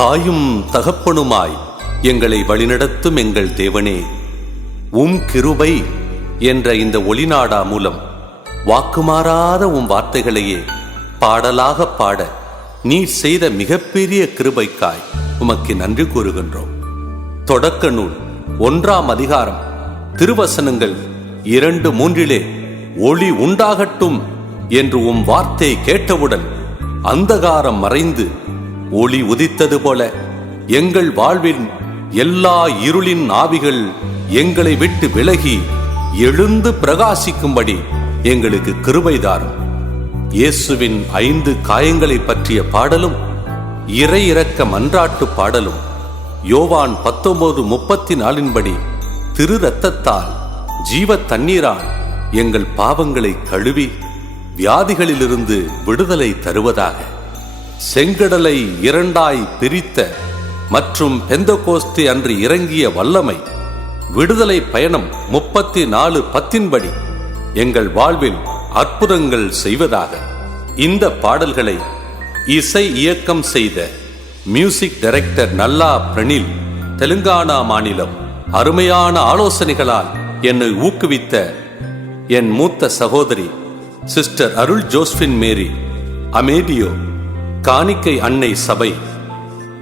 தாயும் தகப்பனுமாய் எங்களை வழிநடத்தும் எங்கள் தேவனே, கிருபை என்ற இந்த ஒளிநாடா மூலம் வாக்குமாறாத வார்த்தைகளையே பாடலாக பாட நீர் செய்த மிகப்பெரிய கிருபைக்காய் உமக்கு நன்றி கூறுகின்றோம். தொடக்க நூல் 1ஆம் அதிகாரம் திருவசனங்கள் 2-3 ஒளி உண்டாகட்டும் என்று வார்த்தை கேட்டவுடன் அந்தகாரம் மறைந்து ஒளி உதித்தது போல எங்கள் வாழ்வின் எல்லா இருளின் ஆவிகள் எங்களை விட்டு விலகி எழுந்து பிரகாசிக்கும்படி எங்களுக்கு கிருபைதாரும். இயேசுவின் 5 காயங்களை பற்றிய பாடலும் இறை இரக்க மன்றாட்டு பாடலும் யோவான் 19:34 திரு இரத்தத்தால் ஜீவ தண்ணீரால் எங்கள் பாவங்களை கழுவி வியாதிகளிலிருந்து விடுதலை தருவதாக. செங்கடலை 2ஆய் பிரித்த மற்றும் பெந்தகோஸ்தே அன்று இறங்கிய வல்லமை விடுதலை பயணம் 34:10 எங்கள் வாழ்வில் அற்புதங்கள் செய்வதாக. இந்த பாடல்களை இசை இயக்கம் செய்த மியூசிக் டைரக்டர் நல்லா பிரனில், தெலுங்கானா மாநிலம், அருமையான ஆலோசனைகளால் என்னை ஊக்குவித்த என் மூத்த சகோதரி சிஸ்டர் அருள் ஜோஸ்பின் மேரி, அமேடியோ, காணிக்கை அன்னை சபை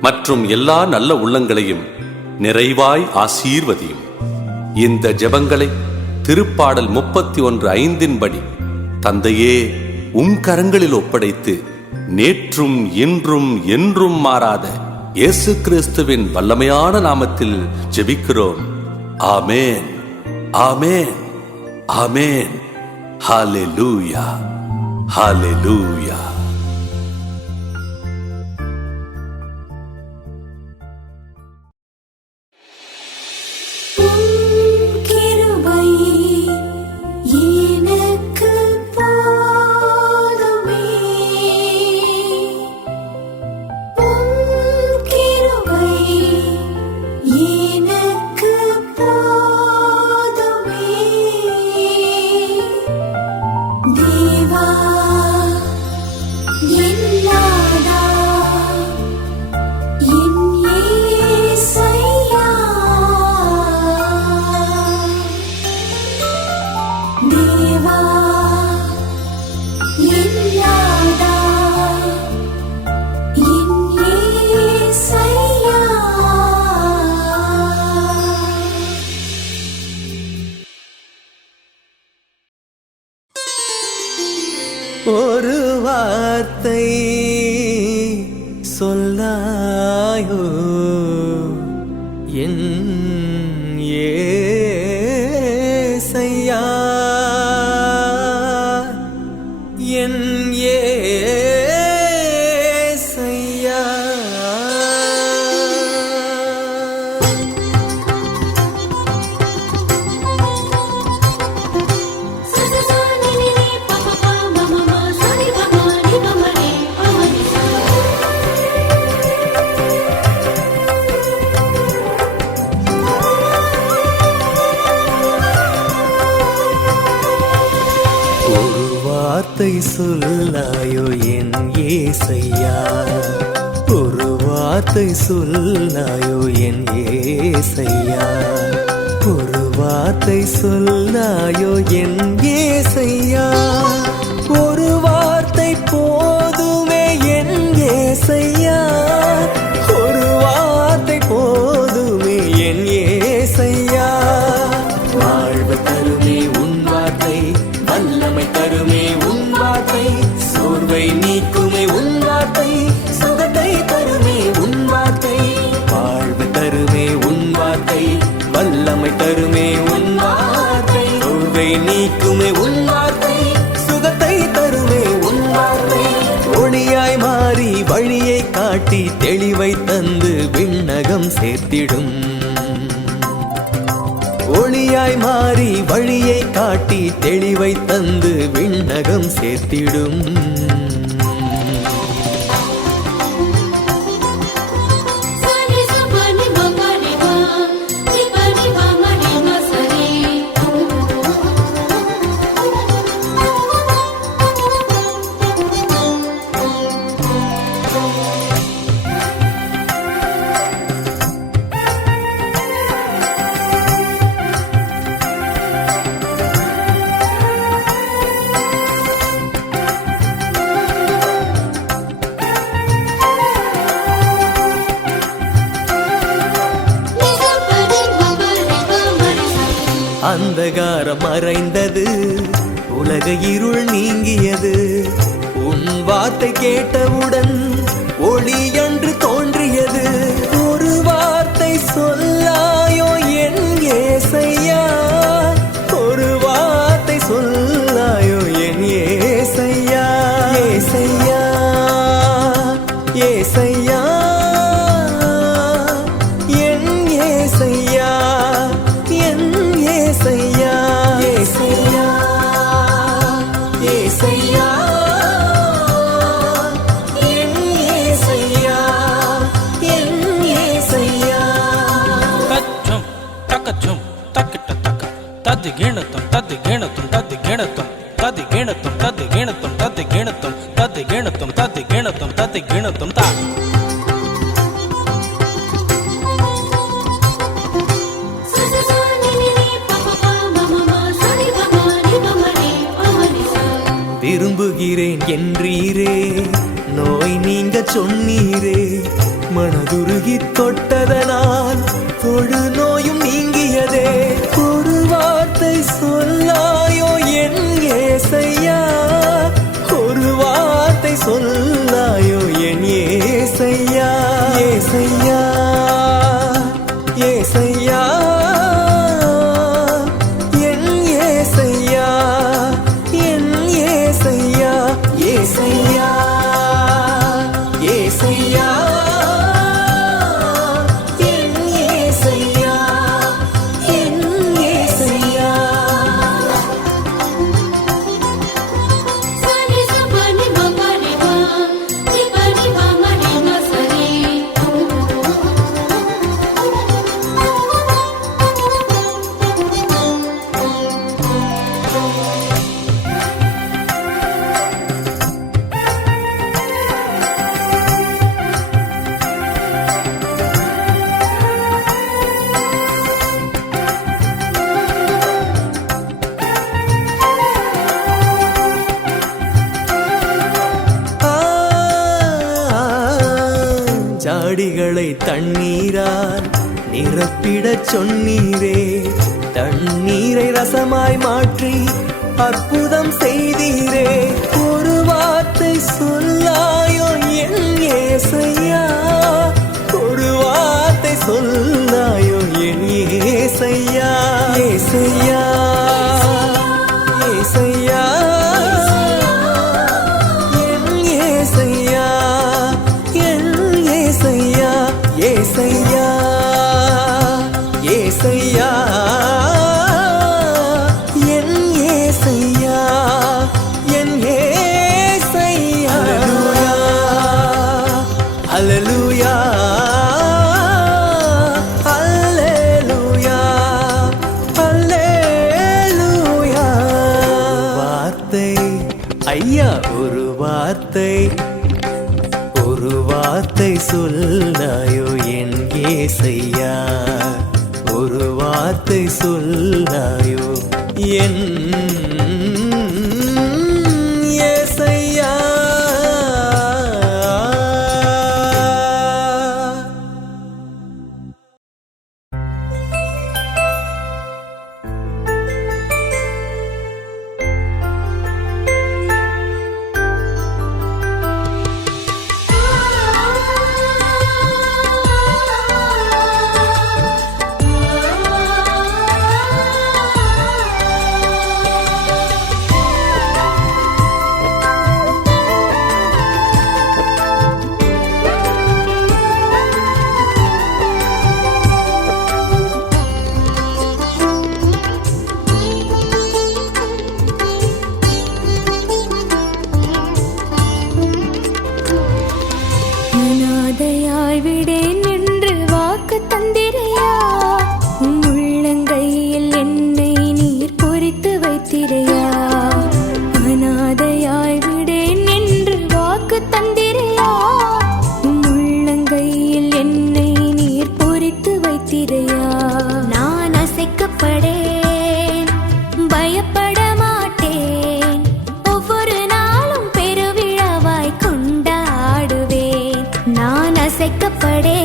மற்றும் எல்லா நல்ல உள்ளங்களையும் நிறைவாய் ஆசீர்வதியும். இந்த ஜெபங்களை திருப்பாடல் 31:5 தந்தையே கரங்களில் ஒப்படைத்து நேற்றும் இன்றும் என்றும் மாறாத இயேசு கிறிஸ்துவின் வல்லமையான நாமத்தில் ஜெபிக்கிறோம். ஆமேன், ஆமேன், ஆமேன். ஹல்லேலூயா, ஹல்லேலூயா. ஒரு வார்த்தை சொல்லாயோ என் ஏசையா, என் ஏசையா. வார்த்தை சொல்லாயோ என் ஏசையா, ஒரு வார்த்தை சொல்லாயோ என் ஏசையா, ஒரு வார்த்தை சொல்லாயோ என் ஏசையா, ஒரு வார்த்தை போதுமே என் ஏசையா, ஒரு வார்த்தை போதுமே என் ஏசையா. வாழ்வு தருமே உன் வார்த்தை, வல்லமை தருமே உன் வார்த்தை, சோர்வை நீக்குமே உன் வார்த்தை, சுகத்தை தருமே உன் வார்த்தை. வாழ்வு தருமே உன் வார்த்தை, வல்லமை தருமே உன் வார்த்தை, சோர்வை நீக்குமே உன் வார்த்தை, சுகத்தை தருமே உன் வார்த்தை. ஒளியாய் மாறி வழியை காட்டி தெளிவை தந்து விண்ணகம் சேர்த்திடும், ஒளியாய் மாறி வழியை காட்டி தெளிவை தந்து விண்ணகம் சேர்த்திடும். அந்தகாரம் மறைந்தது, உலக இருள் நீங்கியது. உன் வார்த்தை கேட்டவுடன் ஒளி என்று தோன்றியது. ஒரு வார்த்தை சொல்லாயோ என் ஏசையா, ஒரு வார்த்தை சொல்லாயோ என் ஏசையா. ஏசையா ஏசையா என் ஏசையா, என் ஏசையா. ஏசையா ஏசையா என் ஏசையா, என் ஏசையா. தச்சம் தக்கச்சம் தக்கிட்ட தக்க தத்தி கீணத்தம் தத்தி கீணத்தம் தத்தி கீணத்தம் தத்தி கீணத்தம் தத்தி கீணத்தம் தத்தி கீணத்தம் தத்தி கீணத்தம் தத்தி கீணத்தம் தத்தி கீணத்தம் தா. விரும்புகிறேன் என்றீரே, நோய் நீங்க சொன்னீரே. மனதுருகி தொட்டதனால் தொழு நோயும் நீங்கியதே. ஒரு வார்த்தை சொல்லாயோ என் ஏசையா, ஒரு வார்த்தை சொல்லாயோ என் ஏசையா. ஏசையா ஏசையா என் ஏசையா, என் ஏசையா. ஏசையா ஏசையா என் ஏசையா, என் ஏசையா. ஜாடிகளை தண்ணீரால் நிரப்பிடச் சொன்னீரே. தண்ணீரை ரசமாய் மாற்றி அற்புதம் செய்தீரே. ஒரு வார்த்தை சொல்லாயோ என் ஏசையா, ஒரு வார்த்தை சொல்லாயோ என் ஏசையா. ஏசையா ஏசையா என் ஏசையா, என் ஏசையா. ஏசையா ஏசையா என் ஏசையா, என் ஏசையா. அல்லேலூயா அல்லேலூயா அல்லேலூயா. வார்த்தை ஐயா, ஒரு வார்த்தை, ஒரு வார்த்தை சொல்லாயோ என் ஏசையா, ஒரு வார்த்தை சொல்லாயோ என் ஏசையா. அனாதையாய் விடேன் என்று வாக்கு தந்திரையா, உம் உள்ளங்கையில் என்னை நீர் பொறித்து வைத்திரையா. அனாதையாய் விடேன் என்று வாக்கு தந்திரையா, உம் உள்ளங்கையில் என்னை நீர் பொறித்து வைத்திரையா. நான் அசைக்கப்படேன், பயப்பட மாட்டேன், ஒவ்வொரு நாளும் பெருவிழாவாய் கொண்டாடுவேன். நான் அசைக்கப்படேன்,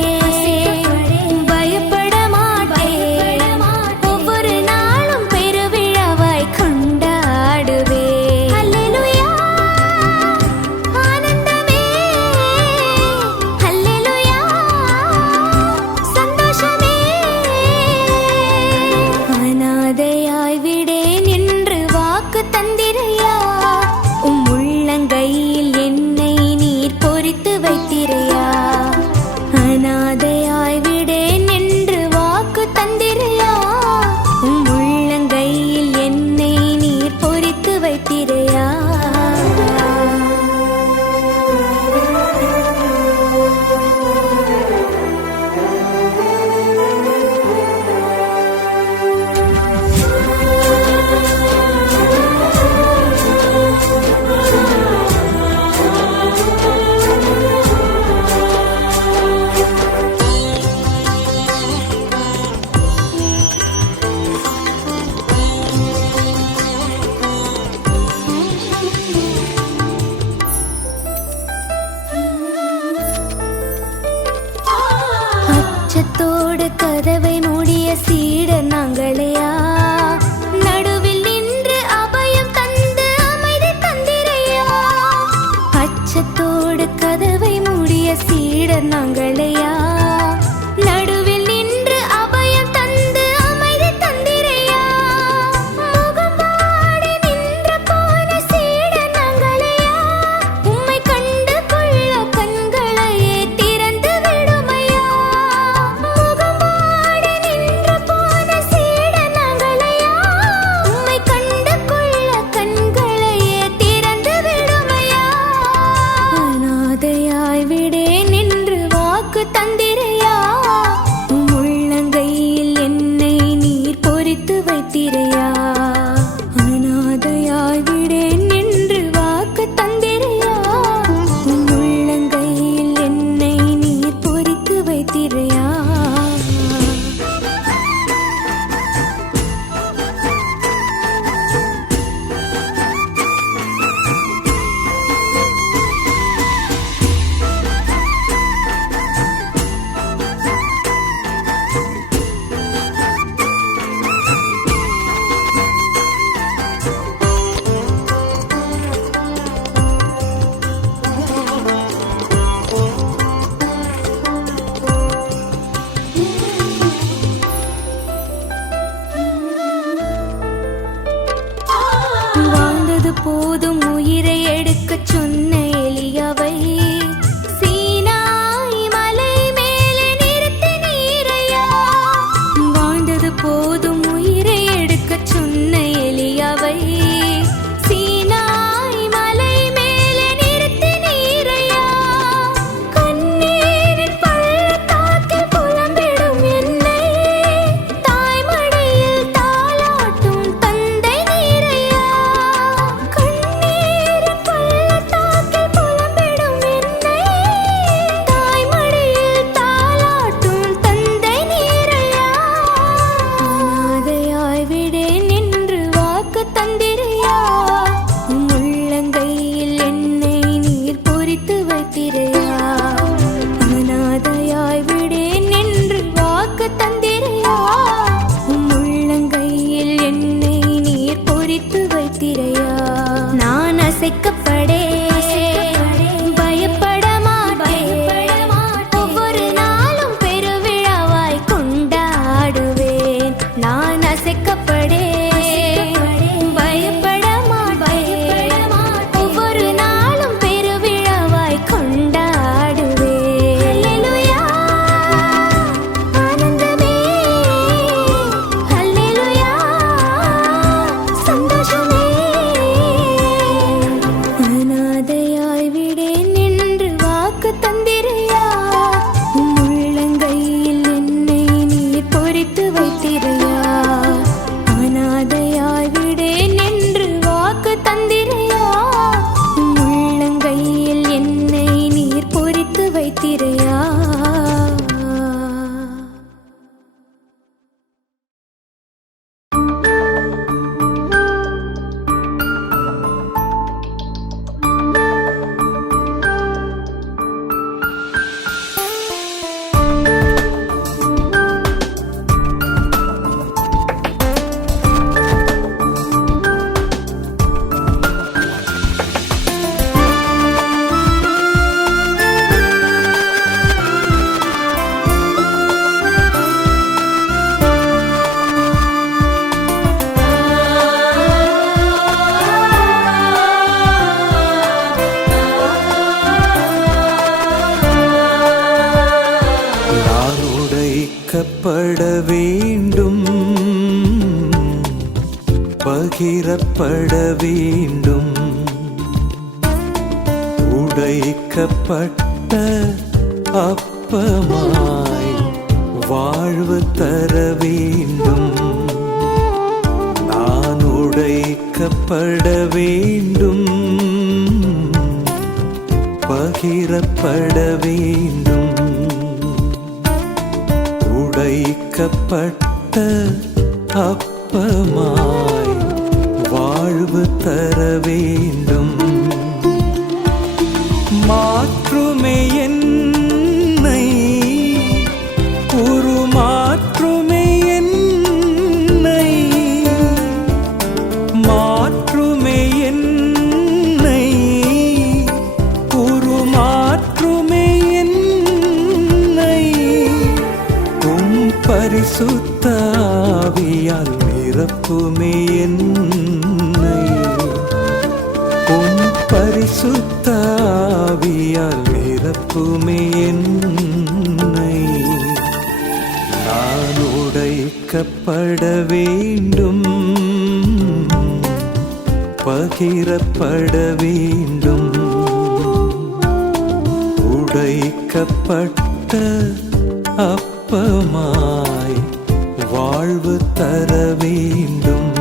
பாசத்தோடு கதவை மூடிய சீடர் நாங்களையா நடுவில் நின்று அபயம் தந்து அமைதி தந்திரையா அச்சத்தோடு கதவை மூடிய சீடர் நாங்களையா நடுவில் நின்று அபயம் தந்து அமைதி தந்திரையா முகம் வாடி நின்ற போன சீடர் நாங்களையா உம்மை கண்டு கொள்ள கண்களையே திறந்து விடுமையா முகம் வாடி நின்ற போன சீடர் நாங்களையா உம்மை கண்டு கொள்ள கண்களையே திறந்து விடுமையா அநாதையாய் விடேன் என்று வாக்கு தந்திரையா உம் உள்ளங்கையில் என்னை நீர் பொறித்து வைத்திரையா அநாதையாய் விடேன் என்று வாக்கு தந்திரையா உம் உள்ளங்கையில் என்னை நீர் பொறித்து வைத்திரையா வாழ்ந்தது போதும் உயிரை எடுக்கச் சொன்ன எலியாவை சீனாய் மலை மேலே நிறுத்தி நீரையா வாழ்ந்தது போதும் உயிரை எடுக்கச் சொன்ன எலியாவை சீனாய் மலை மேலே நிறுத்தி நீரையா கண்ணீரின் பள்ளத்தாக்கில் புலம்பிடும் என்னை தாய்மடியில் தாலாட்டும் தந்தை நீரையா கண்ணீரின் பள்ளத்தாக்கில் புலம்பிடும் என்னை தாய்மடியில் தாலாட்டும் தந்தை நீரையா அநாதையாய் விடேன் என்று வாக்கு தந்திரையா உம் உள்ளங்கையில் என்னை நீர் பொறித்து வைத்திரையா அநாதையாய் விடேன் என்று வாக்கு தந்திரையா உம் உள்ளங்கையில் என்னை நீர் பொறித்து வைத்திரையா நான் அசைக்கப்படே பயப்பட மாட்டேன் ஒவ்வொரு நாளும் பெருவிழாவாய் கொண்டாடுவேன் நான் அசைக்கப்படே பயப்பட மாட்டேன் ஒவ்வொரு நாளும் பெருவிழாவாய் கொண்டாடுவேன் அல்லேலூயா ஆனந்தமே அல்லேலூயா சந்தோஷமே அநாதையாய் விடேன் என்று வாக்கு தந்திரையா உம் உள்ளங்கையில் என்னை நீர் பொறித்து வைத்திரையா அநாதையாய் விடேன் என்று வாக்கு தந்திரையா உம் உள்ளங்கையில் என்னை நீர் பொறித்து வைத்திரையா நான் உடைக்கப்பட வேண்டும் பகிரப்பட வேண்டும் உடைக்கப்பட்ட அப்பமாய் வாழ்வு தர வேண்டும் நான் உடைக்கப்பட வேண்டும் பகிரப்பட வேண்டும் உடைக்கப்பட்ட அப்பமாய் வாழ்வு தர வேண்டும் மாற்றுமே என்னை உருமா பரிசுத்த ஆவியால் நிரப்புமே என்னை. உம் பரிசுத்த ஆவியால் நிரப்புமே என்னை. நான் உடைக்கப்பட வேண்டும், பகிரப்பட வேண்டும். உடைக்கப்பட்ட அப்பமாய் வாழ்வு தர வேண்டும்.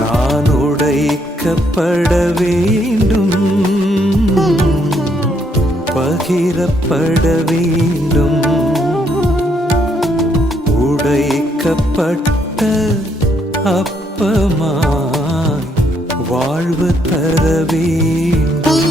நான் உடைக்கப்பட வேண்டும், பகிரப்பட வேண்டும். உடைக்கப்பட்ட அப்பமாய் வாழ்வு தர வேண்டும்.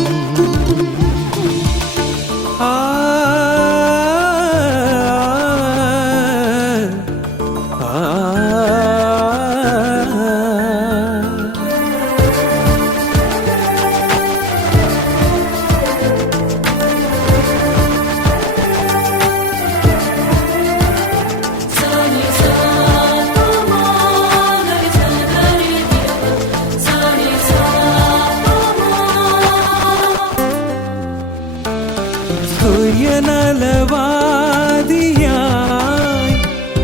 சுயநலவாதியாய்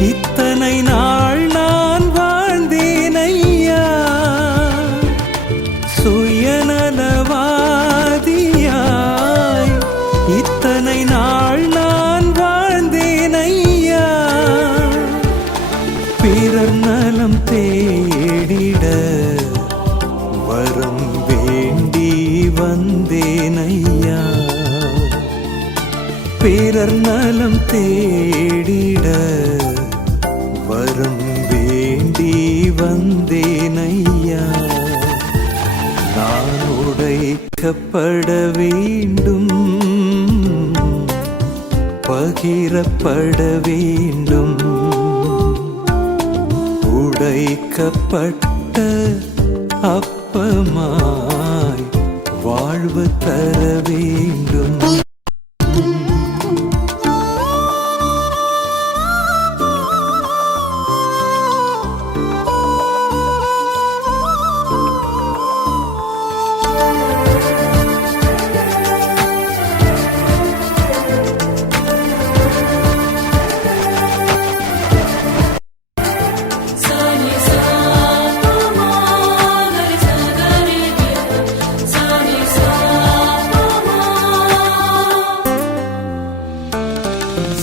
இத்தனை நாள் நான் வாழ்ந்தேன் ஐயா. சுயநலவாதியாய் இத்தனை நாள் நான் வாழ்ந்தேன் ஐயா. பிறர் நலம் தேடிட வரம் வேண்டி வந்தேன் ஐயா. பிறர் நலம் தேடிட வரம் வேண்டி வந்தேன் ஐயா. நான் உடைக்கப்பட வேண்டும், பகிரப்பட வேண்டும். உடைக்கப்பட்ட அப்பமாய் வாழ்வு தர வேண்டும்.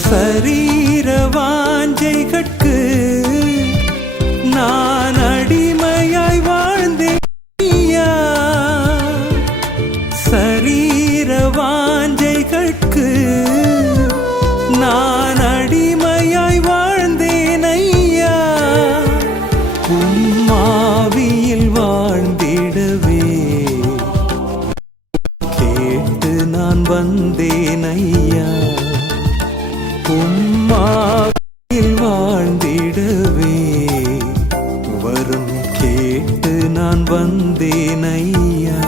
சரீர வாஞ்சைகட்கு நான் அடிமையாய் வாழ்ந்தேன் ஐயா. சரீர வாஞ்சைகட்கு நான் அடிமையாய் வாழ்ந்தேன் ஐயா. உம்மாவியில் வாழ்ந்திடவே கேட்டு நான் வந்தேன் ஐயா. உம்மாவில் வாழ்ந்திடவே வரும் கேட்டு நான் வந்தேன் ஐயா.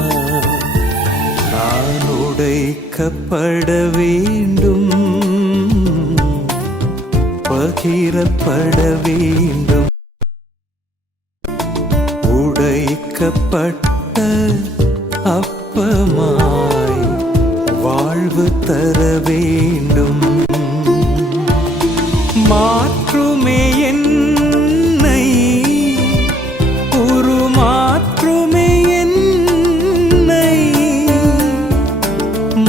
நான் உடைக்கப்பட வேண்டும், பகிரப்பட வேண்டும். உடைக்கப்பட்ட அப்பமாய் வாழ்வு தர வேண்டும். மாற்றுமே என்னை, உருமாற்றுமே என்னை.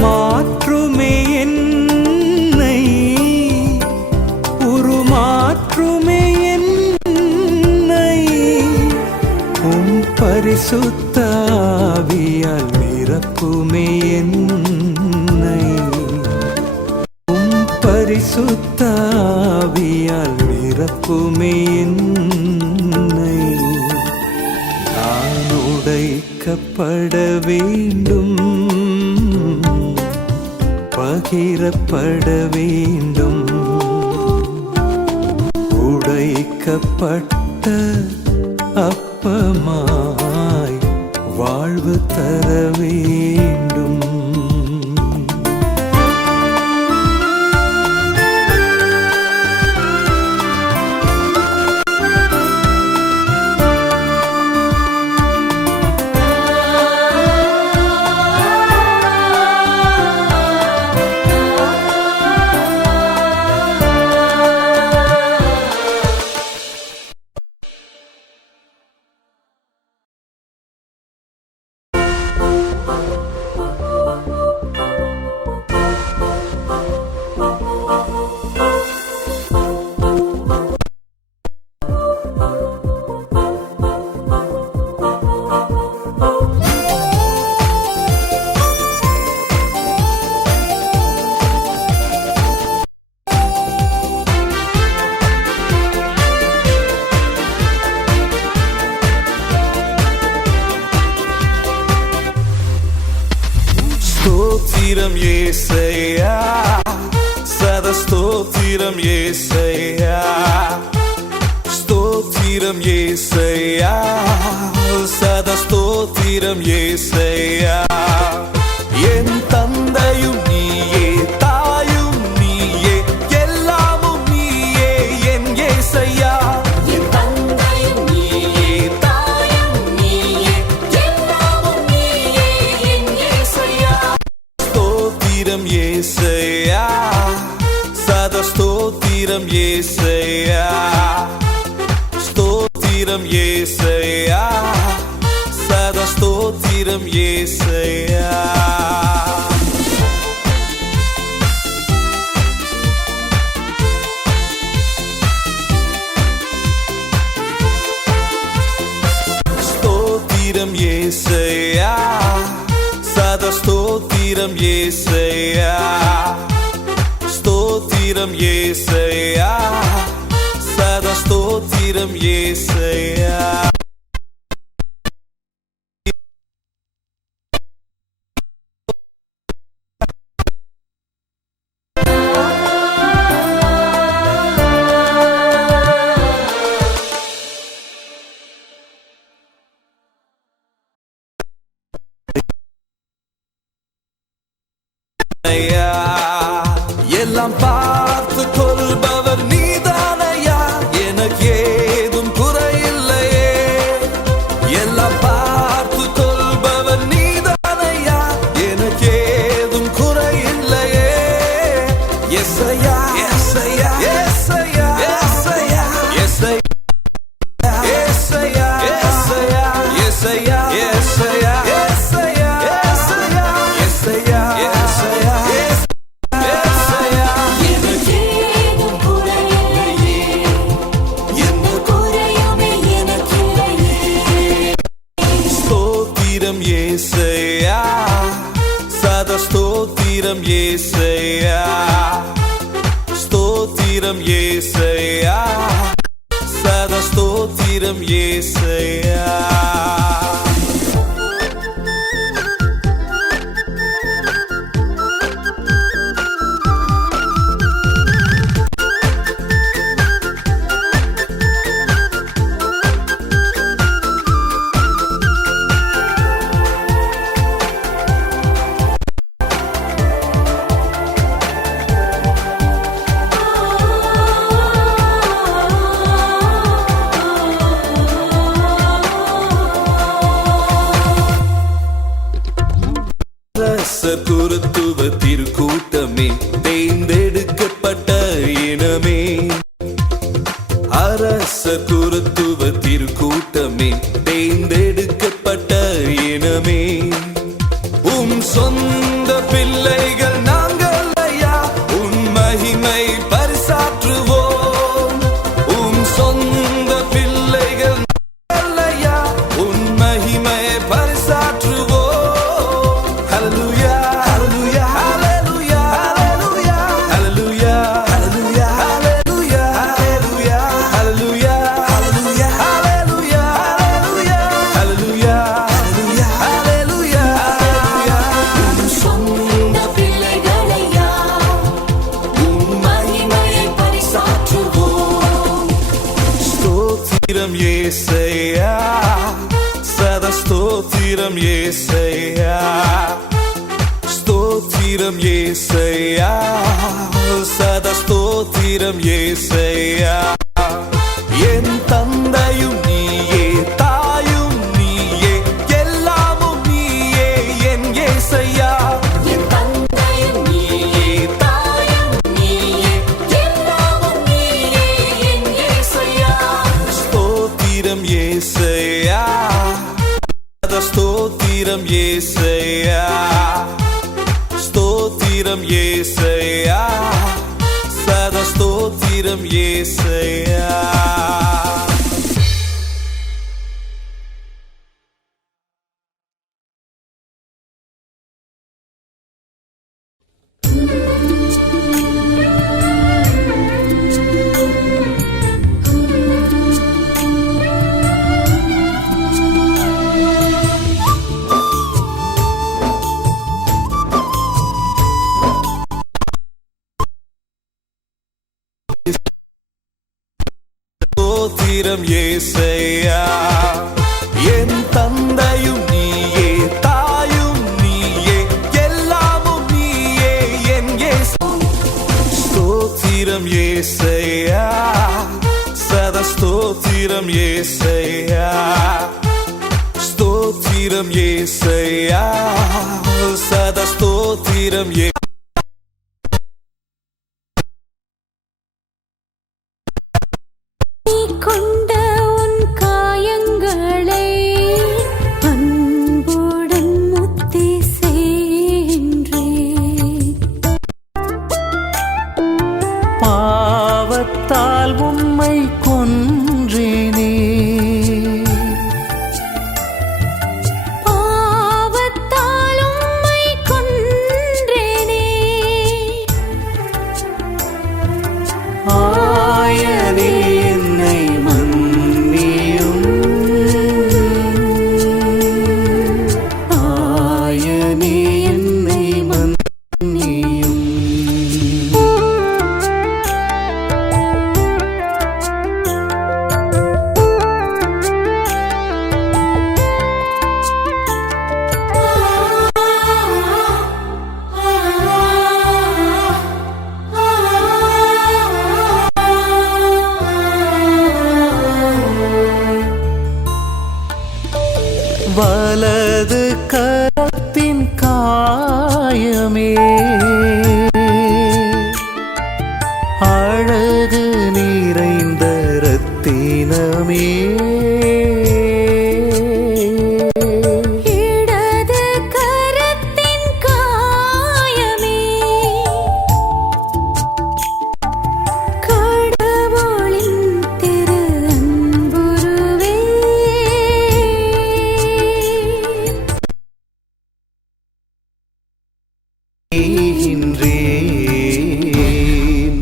மாற்றுமே என்னை, உருமாற்றுமே என்னை. உம் பரிசுத்த ஆவியால் நிரப்புமே என்னை. பரிசுத்த ஆவியால் நிரப்புமே என்னை. நான் உடைக்கப்பட வேண்டும், பகிரப்பட வேண்டும். உடைக்கப்பட்ட அப்பமாய் வாழ்வு தர வேண்டும். ஸ்தோத்திரம் ஏசையா சதா ஸ்தோத்திரம் ஏசையா ஸ்தோத்திரம் ஏசையா சதா ஸ்தோத்திரம் ஏசையா என் தந்தையும் நீயே தாயும் நீயே எல்லாமும் நீயே என் ஏசையா என் தந்தையும் நீயே தாயும் நீயே எல்லாமும் நீயே என் இயேசையா ஸ்தோத்திரம் ஏசையா சதா ஸ்தோத்திரம் ஏசையா ஸ்தோத்திரம் ஏசையா சதா ஸ்தோத்திரம் ஏசையா ஸ்தோத்திரம் ஏசையா சதா ஸ்தோத்திரம் ஏசையா ஸ்தோத்திரம் ஏசையா சதா ஸ்தோத்திரம் ஏசையா எல்லாம் பார்த்து கொள்பவர் நீதானையா எனக்கு ஏதும் குறையில்லையே எல்லாம் பார்த்து கொள்பவர் நீதானையா எனக்கு ஏதும் குறையில்லையே எஸ்ஐயா எஸ்ஐயா எஸ்ஐயா எஸ்ஐயா எஸ்ஐயா எஸ்ஐயா எஸ்ஐயா எஸ்ஐயா எஸ்ஐயா எஸ்ஐயா எஸ்ஐயா எஸ்ஐயா எனக்கு ஏதும் குறையில்லையே எந்த குறையுமே எனக்கில்லையே ஸ்தோத்திரம் ஏசையா சதா ஸ்தோத்திரம் ஏசையா ஸ்தோத்திரம் ஏசையா சதா ஸ்தோத்திரம் ஏசையா அரசர் குருத்துவ திருக்கூட்டமே தேர்ந்தெடுக்கப்பட்ட இனமே அரசர் குருத்துவ திருக்கூட்டமே தேர்ந்தெடுக்கப்பட்ட இனமே உம் சொந்த பிள்ளைகள் நாங்கள் ஐயா உன் மகிமை பரிசாற்றுவோம் உம் சொந்த பிள்ளைகள் நாங்கள் ஐயா உன் மகிமை பரிசாற்றுவோம் Hallelujah, hallelujah, hallelujah, hallelujah, hallelujah, hallelujah, hallelujah, hallelujah, hallelujah, hallelujah, hallelujah, hallelujah, hallelujah, hallelujah. உன் சொந்த பிள்ளைகளையா உன் மகிமையை பரிசாற்றுவோம் ஸ்தோத்திரம் ஏசையா சதா ஸ்தோத்திரம் ஏசையா ஸ்தோத்திரம் ஏசையா சதா ஸ்தோத்திரம் ஏசையா என் தந்தையும் நீயே தாயும் நீயே எல்லாமும் நீயே என் ஏசையா என் தந்தையும் நீயே தாயும் நீயே எல்லாமும் நீயே என் இயேசையா ஸ்தோத்திரம் ஏசையா சதா ஸ்தோத்திரம் ஏசையா ஸ்தோத்திரம் ஏசையா சதா ஸ்தோத்திரம் ஏசையா ஸ்தோத்திரம் ஏசையா என் தந்தையும் நீயே தாயும் நீயே எல்லாமும் நீயே என் ஸ்தோத்திரம் ஏசையா சதா ஸ்தோத்திரம் ஏசையா ஸ்தோத்திரம் ஏசையா சதா ஸ்தோத்திரம் நீ கொண்ட உன் காயங்களை அன்புடன் முத்தி சென்றே பாவத்தால் உம்மை கொன்றேனே பாவத்தால் உம்மை கொன்றேனே ஆயனே என்னை மன்னியும் ஆயனே என்னை மன்னியும் வலது கரத்தின் காயமே அழகு நிறைந்த ரத்தினமே இடது கரத்தின் காயமே கடவுளின் திரு அன்புருவே செய்கின்றேன்.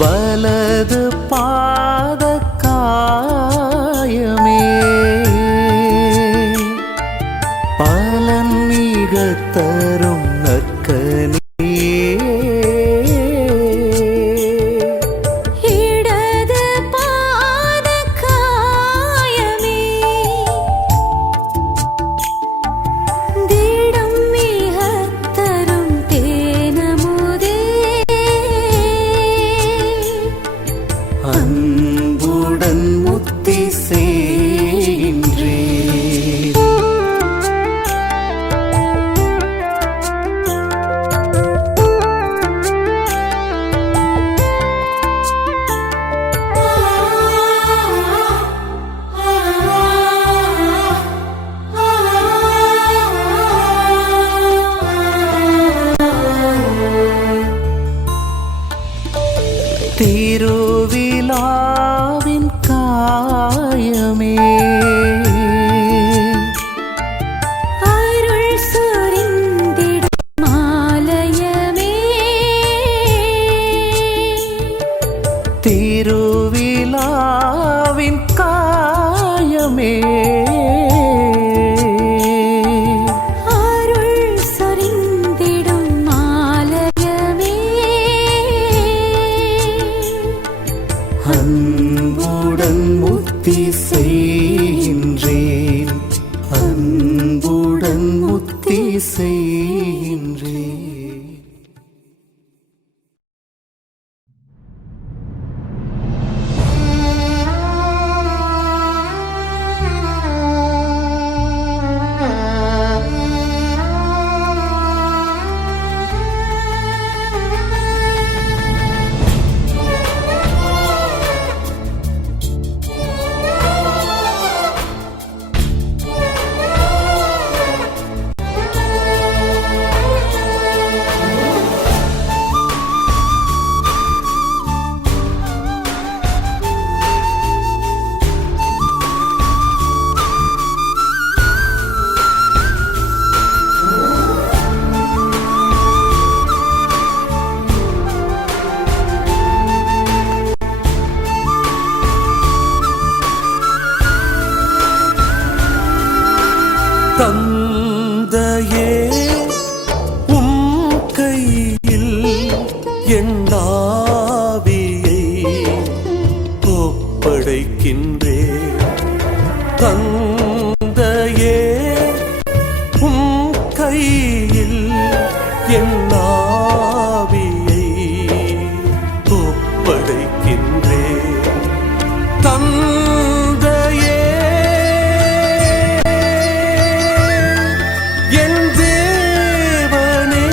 வலது பாத காயமே பலன் மிக தரும் நற்கனியே இடது பாத காயமே திடம் மிக தரும் தேனமுதே அன்புடன் முத்தி செய்கின்றேன். தந்தையே உம் கையில் என் ஆவியை ஒப்படைக்கின்றேன். தந்தையே உம் கையில் என் ஆவியை ஒப்படைக்கின்றேன். தந்தையே என் தேவனே,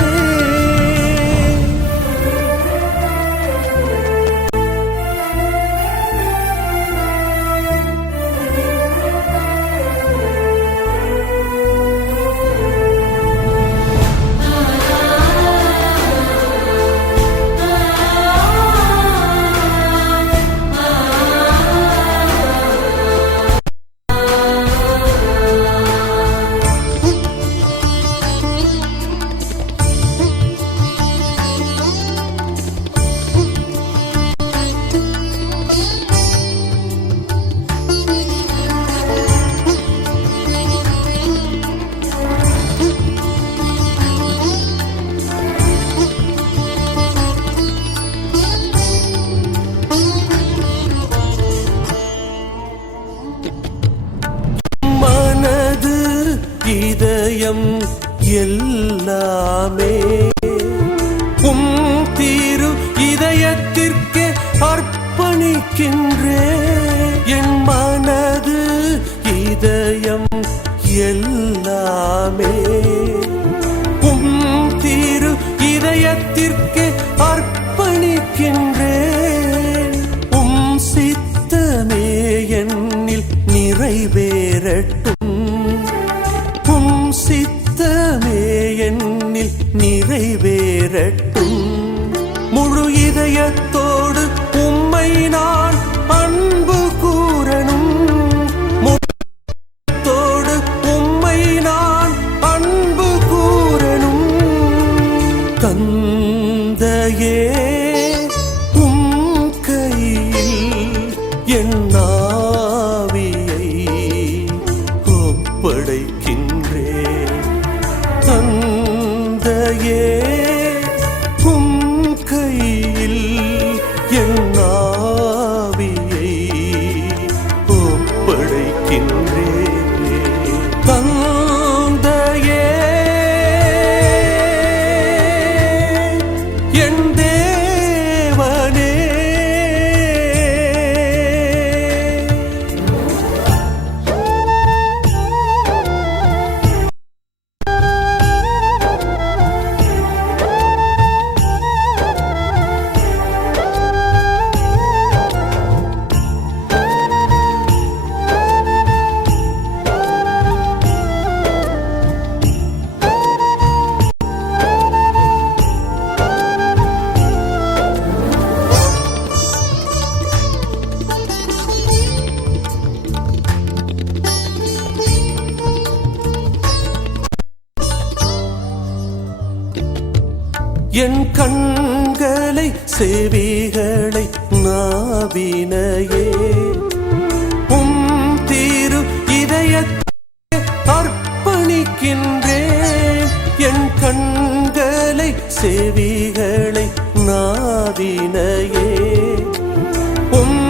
மனது இதயம் எல்லாமே உம் திரு இதயத்திற்கே அர்ப்பணிக்கின்றேன். என் மனது இதயம் எல்லாமே உம் திரு இதயத்திற்கே அர்ப்பணிக்கின்றேன். உம் சித்தமே என்னில் நிறைவேறட்டும். உம் சித்தமே என்னில் நிறைவேறட்டும். முழு இதயத்தோடு உம்மை நான் அன்பு கூறணும். முழுத்தோடு உம்மை நான் அன்பு கூறணும். தந்தையே உம் கையில் என் ஆவியை ஒப்படைக்கின்றேன். தந்தையே உம் கையில் என் ஆவியை ஒப்படைக்கின்றேன். தந்தையே என் தேவனே, என் கண்களை செவிகளை நாவினையே உம் திரு இதயத்தை அர்ப்பணிக்கின்றேன். என் கண்களை செவிகளை நாவினையே உம்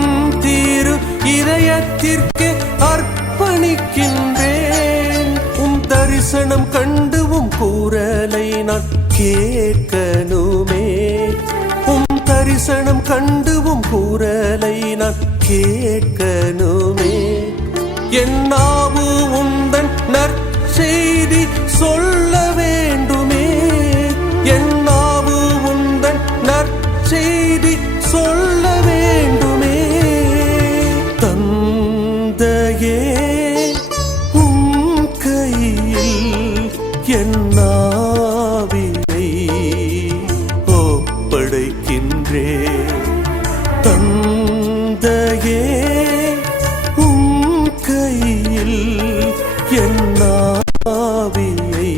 திரு இதயத்திற்கு அர்ப்பணிக்கின்றேன். உம் தரிசனம் கண்டு உம் குரலை நான் கேட்கணுமே. உம் தரிசனம் கண்டு உம் குரலை நான் கேட்கணுமே. என் நாவு உந்தன் நற்செய்தி சொல்ல வேண்டுமே. என் நாவு உந்தன் நற்செய்தி சொல்ல வேண்டுமே. தந்தையே உம் கையில் என் ஆவியை ஒப்படைக்கின்றேன். தந்தையே உம் கையில் என் ஆவியை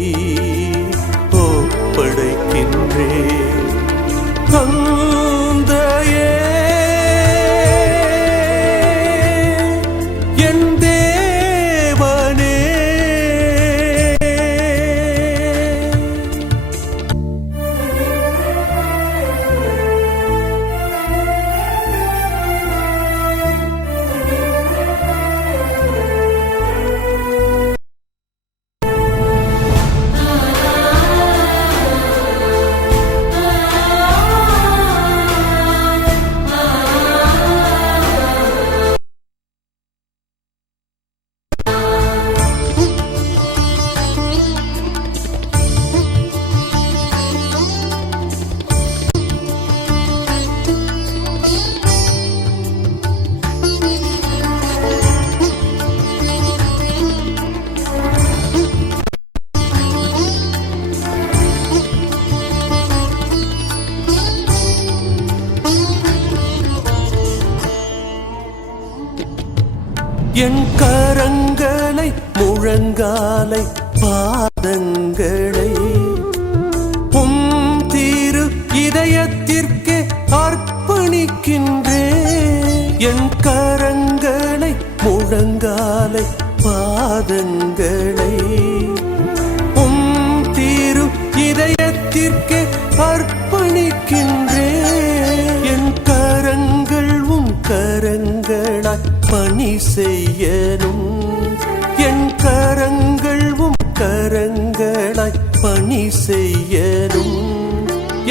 என் கரங்களை முழங்காலை பாதங்களை உம் திரு இதயத்திற்கே அர்ப்பணிக்கின்றேன். என் கரங்களை முழங்காலை பாதங்களை உம் திரு இதயத்திற்கே அர்ப்பணிக்கின்றேன். என் கரங்கள் உம் கரங்களாய் பணி செய்யணும். என் கரங்கள் உம் கரங்களாய் பணி செய்யணும்.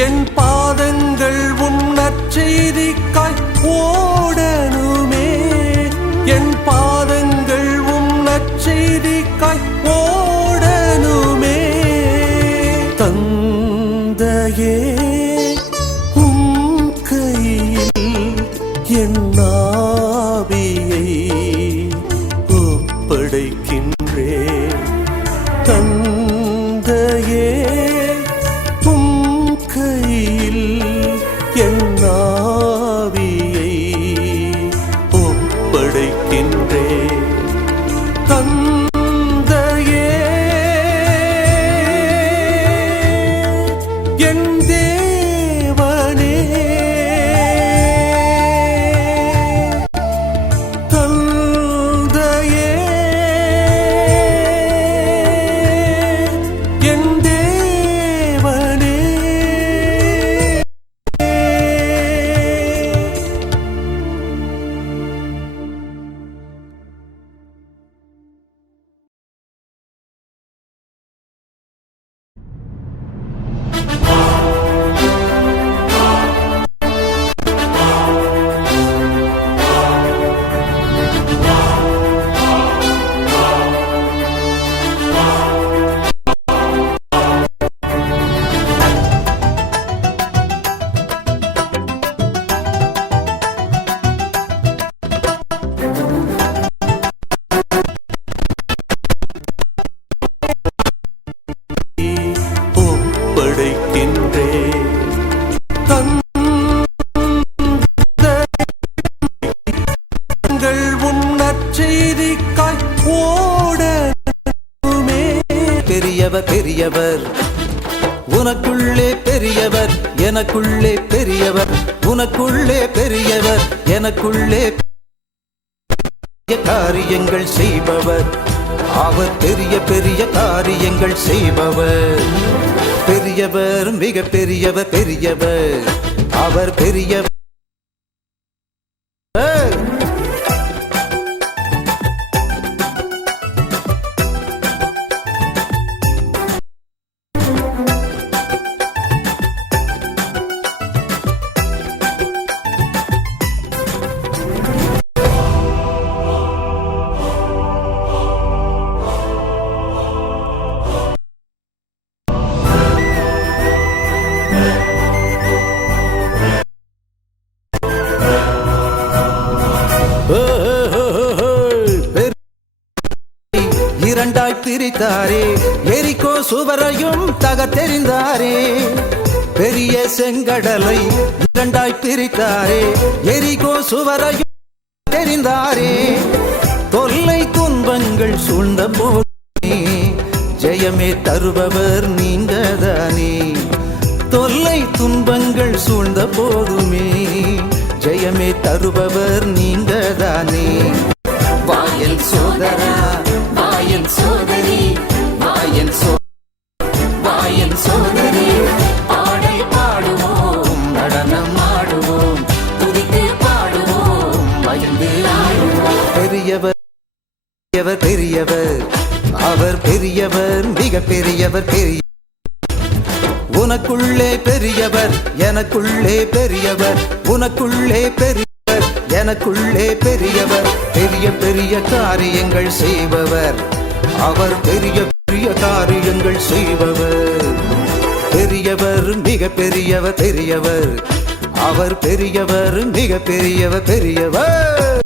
என் பாதங்கள் உன் நற்செய்திக்காய் ஓடணுமே. என் பாதங்கள் உன் நற்செய்திக்காய் ஓடணுமே. தந்தையே, உம் கையில் என் ஆவியை ஒப்படைக்கின்றேன். தந்தையே, உம் கையில் என் ஆவியை ஒப்படைக்கின்றேன். தந்தையே, என் தேவனே, தந்தையே, என் தேவனே. ஒப்படைக்கின்றேன். தங்கள் உன் நற்செய்திக்காய் ஓடணுமே. பெரியவர் பெரியவர் உனக்குள்ளே பெரியவர், எனக்குள்ளே பெரியவர், உனக்குள்ளே பெரியவர், எனக்குள்ளே பெரிய காரியங்கள் செய்பவர். அவர் பெரிய பெரிய காரியங்கள் செய்பவர். பெரியவர், மிக பெரியவர், பெரியவர், அவர் பெரியவர். இரண்டாய் பிரித்தாரே, எரிகோ சுவரையும் தகர்த்தெறிந்தாரே. பெரிய செங்கடலை இரண்டாய் பிரித்தாரே, எரிகோ சுவரையும் தெரிந்தாரே. தொல்லை துன்பங்கள் சூழ்ந்த போதே ஜெயமே தருபவர் நீங்கதானே. தொல்லை துன்பங்கள் சூழ்ந்த போதுமே ஜெயமே தருபவர் நீங்கதானே. வாயல் சோதரா, வாயல் சோதரி, வாயல் வாயல் சோதரி, பாடல் பாடுவோம், நடனம் ஆடுவோம், துதித்து பாடுவோம், மகிழ்ந்து ஆடுவோம். பெரியவர் பெரியவர் பெரியவர், அவர் பெரியவர், மிக பெரியவர், பெரிய. உனக்குள்ளே பெரியவர், எனக்குள்ளே பெரியவர், உனக்குள்ளே பெரியவர், எனக்குள்ளே பெரியவர். பெரிய பெரிய காரியங்கள் செய்பவர், அவர் பெரிய பெரிய காரியங்கள் செய்பவர். பெரியவர், மிக பெரியவர், பெரியவர், அவர் பெரியவர், மிக பெரியவர், பெரியவர்.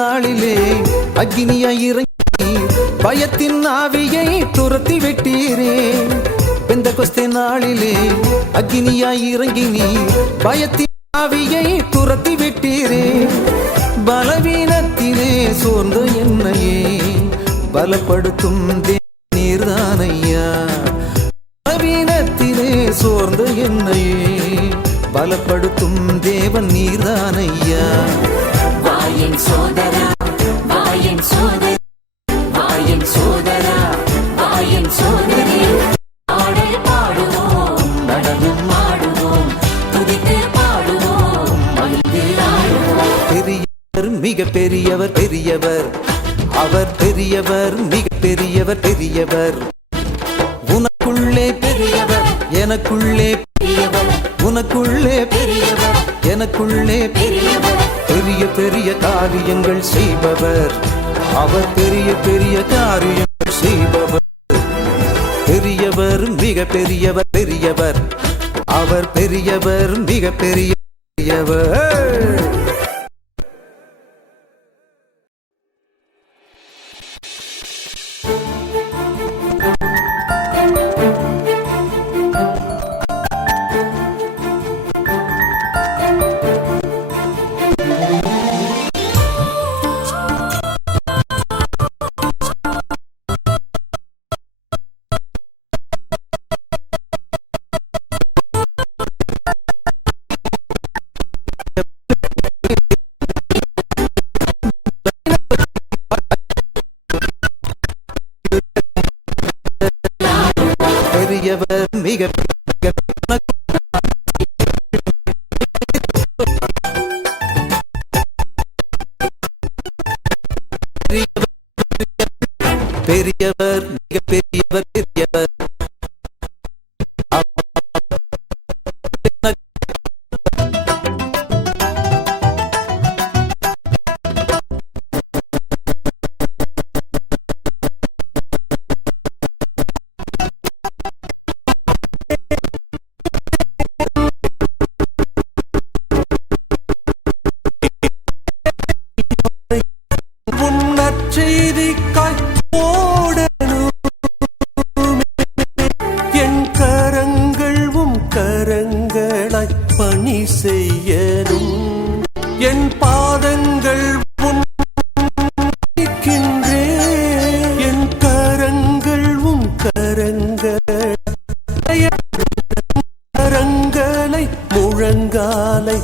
நாளிலே அக்னியாய் இறங்கி பயத்தின் ஆவியை துரத்தி விட்டீரே. பெந்தகொஸ்தே நாளிலே அக்னியாய் இறங்கி நீர் பயத்தின் ஆவியை துரத்தி விட்டீரே. பலவீனத்திலே சோர்ந்த என்னையே பலப்படுத்தும் நீர்தானையா. பலவீனத்திலே சோர்ந்த என்னையே பலப்படுத்தும் தேவன் நீர்தானையா. வாயின் சோதரா வாயின் சோதரா வாயின் சோதரா வாயின் சோதரி ஆடல் பாடுவோம் நடனம் ஆடுவோம் துதித்து பாடுவோம் மகிழ்ந்து ஆடுவோம். பெரியவர் மிக பெரியவர் பெரியவர் அவர் பெரியவர் மிக பெரியவர் பெரியவர். உனக்குள்ளே பெரியவர் எனக்குள்ளே பெரியவர் உனக்குள்ளே பெரியவர் எனக்குள்ளே பெரியவர். பெரிய பெரிய காரியங்கள் செய்பவர் அவர் பெரிய பெரிய காரியங்கள் செய்பவர். பெரியவர் மிக பெரியவர் பெரியவர் அவர் பெரியவர் மிக பெரியவர். பெரியவர் மிக பெரியவர் மிக பெரியவர் பெரியவர். செய்திக்காய் ஓடணும் என் கரங்கள் கரங்களாய் பணி செய்யணும். என் பாதங்கள் என் கரங்கள் கரங்களை முழங்காலை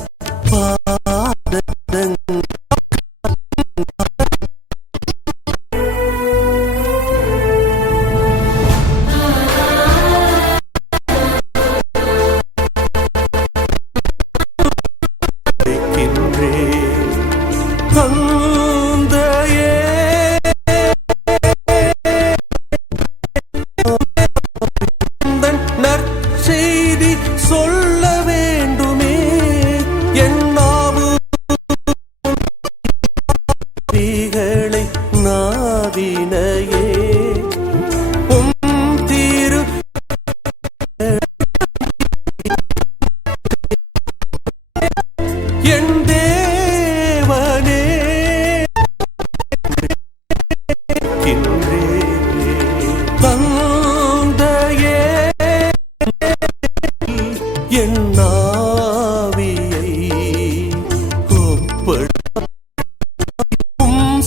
நற்செய்தி சொல்ல வேண்டுமே. என் நாவுகளை நாவினையே தீரு என் தேவனே தந்தையே என் நாவியை ஒப்படும்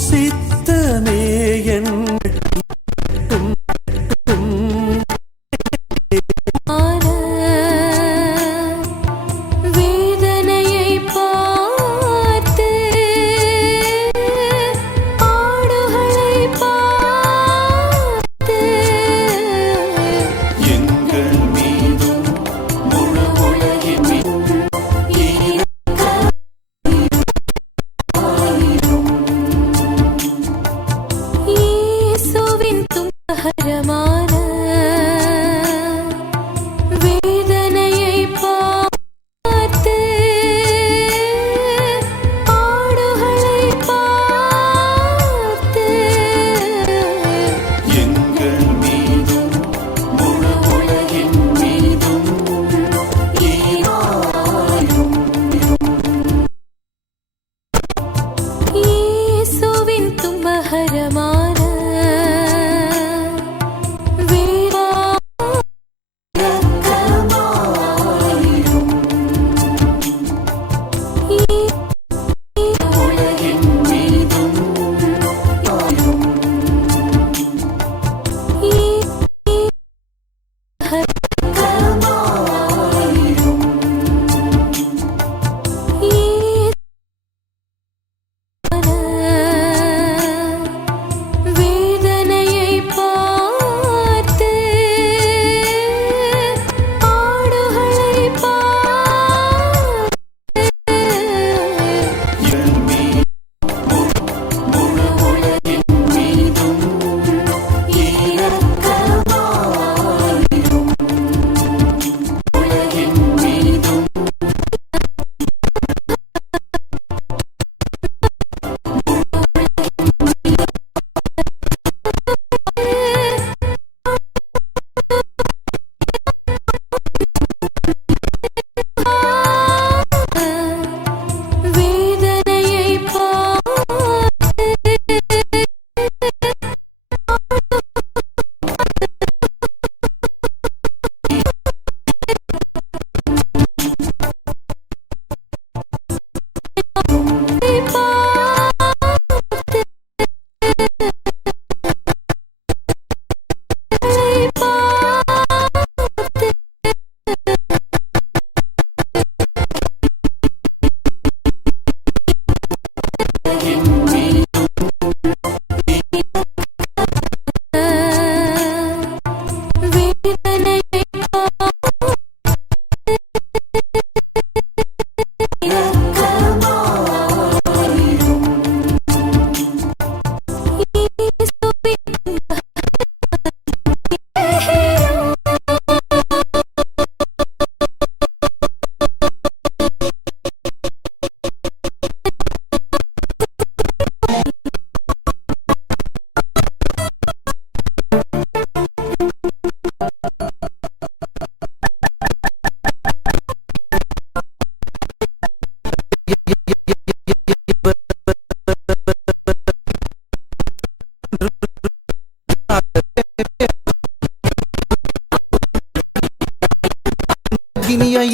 சித்தமே என் வேதனையை பார்த்து ஆடுகளை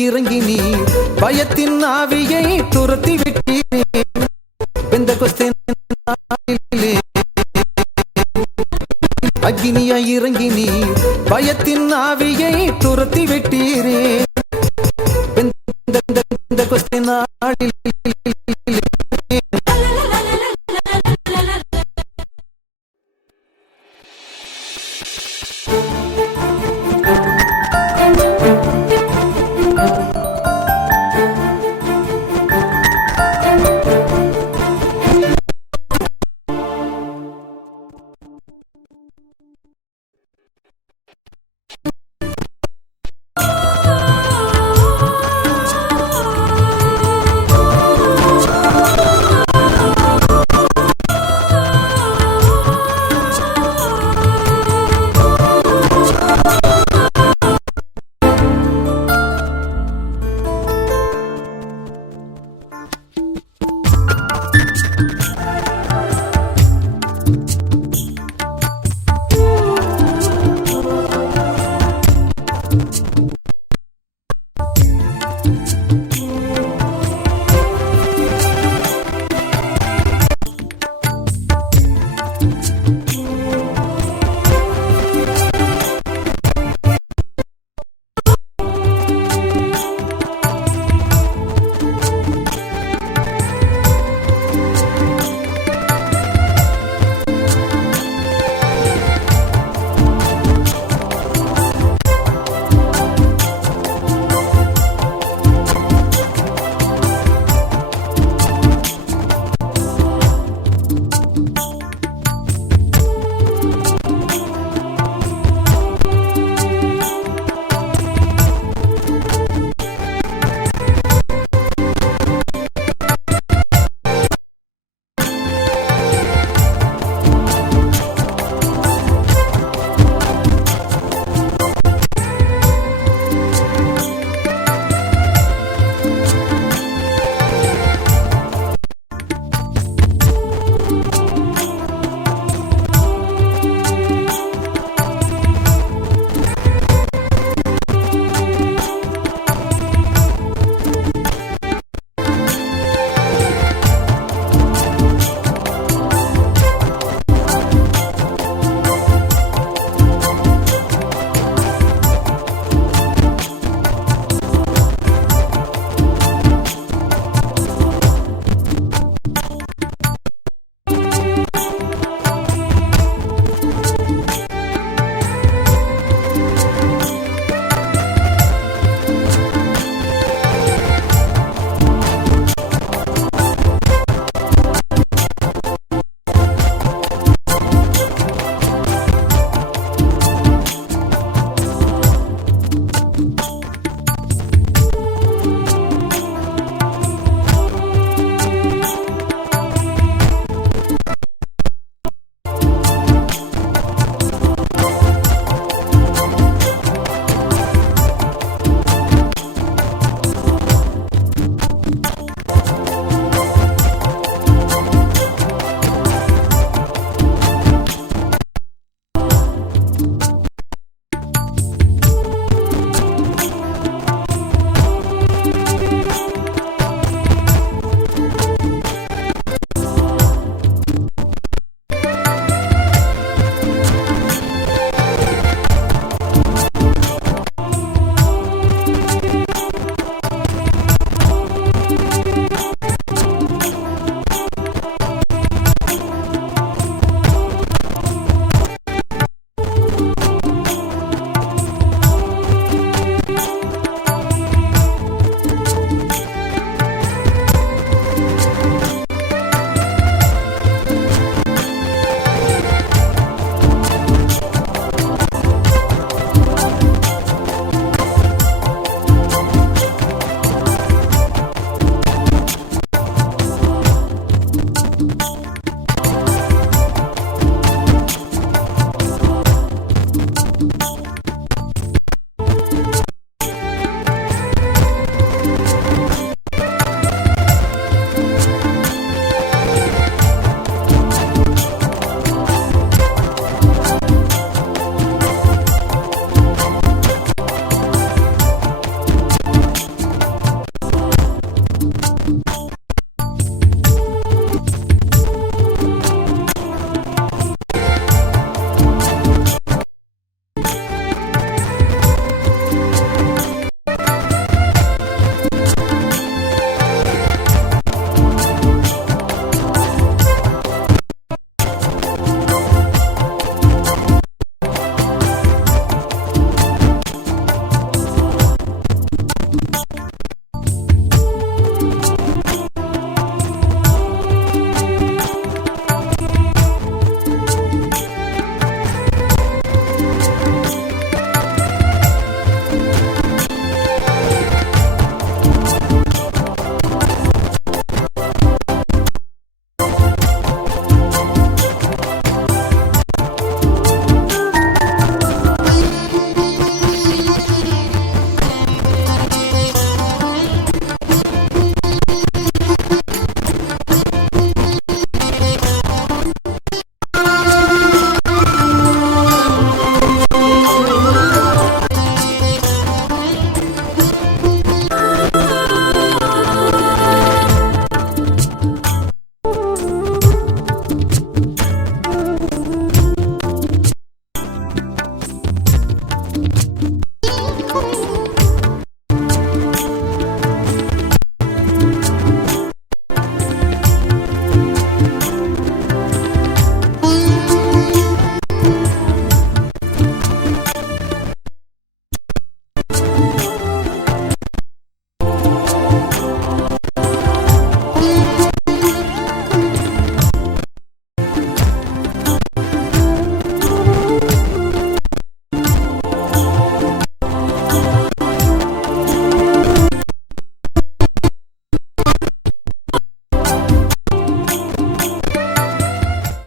இறங்கி நீர் பயத்தின் ஆவியை துரத்தி விட்டீரே பெந்தெகோஸ்தே நாளிலே அக்கினியாய் இறங்கி நீர் பயத்தின் ஆவியை துரத்தி விட்டீரே பெந்தெகோஸ்தே நாளிலே